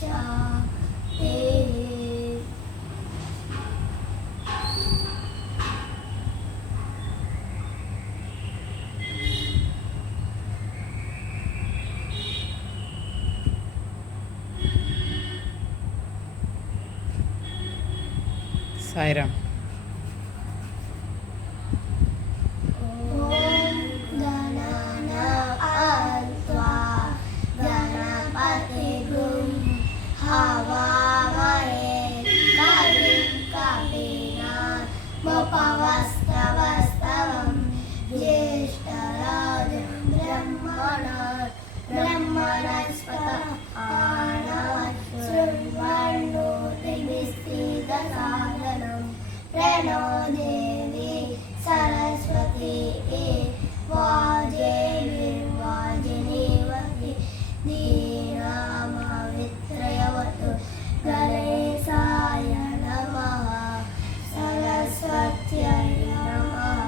शान्ति। సాయిరామ్. पवस्तवस्तवं ज्येष्ठराज ब्रह्मणस्पत शृण्वन्नोतिभिस्सीदसादनं प्रणो देवी सरस्वती वाजेर्वाजिनीवती धीनामवित्रयवतु गणेशाय नमः सरस्वत्यै नमः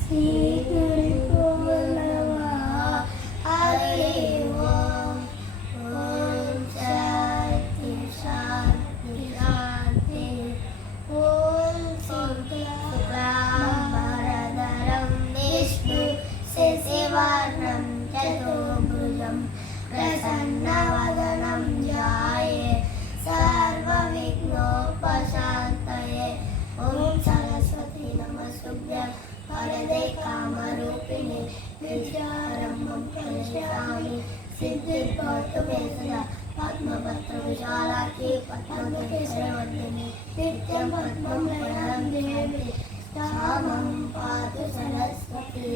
श्रीगुरुभ्यो नमः हरि ओम। ओम शांति शांति शांति। ओम शुक्लांबरधरं विष्णु शशिवर्णं चतुर्भुजं प्रसन्नवदनं ध्याये सर्वविघ्नोपशान्तये। ओम सरस्वती नमस्तुभ्यं वरदे कामरूपिणे विद्यारम्भं करिष्यामि सिद्धिर्भवतु मे सदा। पद्मपत्रविशालाक्षी पद्मकेशरवर्धिनी नित्यं पद्मं प्रणतं देवी तामं पातु सरस्वती।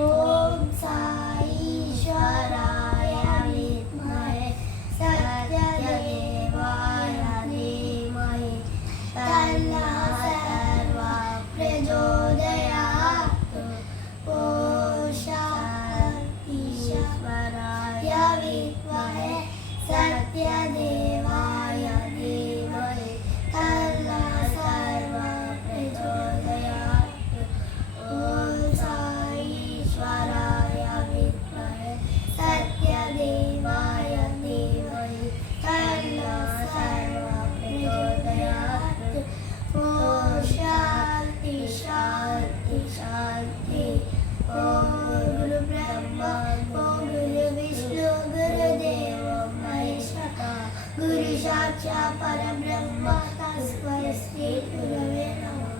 ओम साईश्वराय विद्महे सत्यदेवाय धीमहि तन्नः सर्वः प्रचोदयात्। ओम शान्तिश्वराय विद्महे सत्यदेवाय धीमहि तन्नः सर्वः प्रचोदयात्। ओम साईश्वराय विद्महे सत्यदेवाय धीमहि तन्नः सर्वः प्रचोदयात्। ओम शान्ति शान्ति शान्ति। ओम गुरु ब्रह्मा गुरु विष्णु गुरुदेवो महेश्वरः गुरु साक्षात् परब्रह्म तस्मै श्री गुरवे नमः।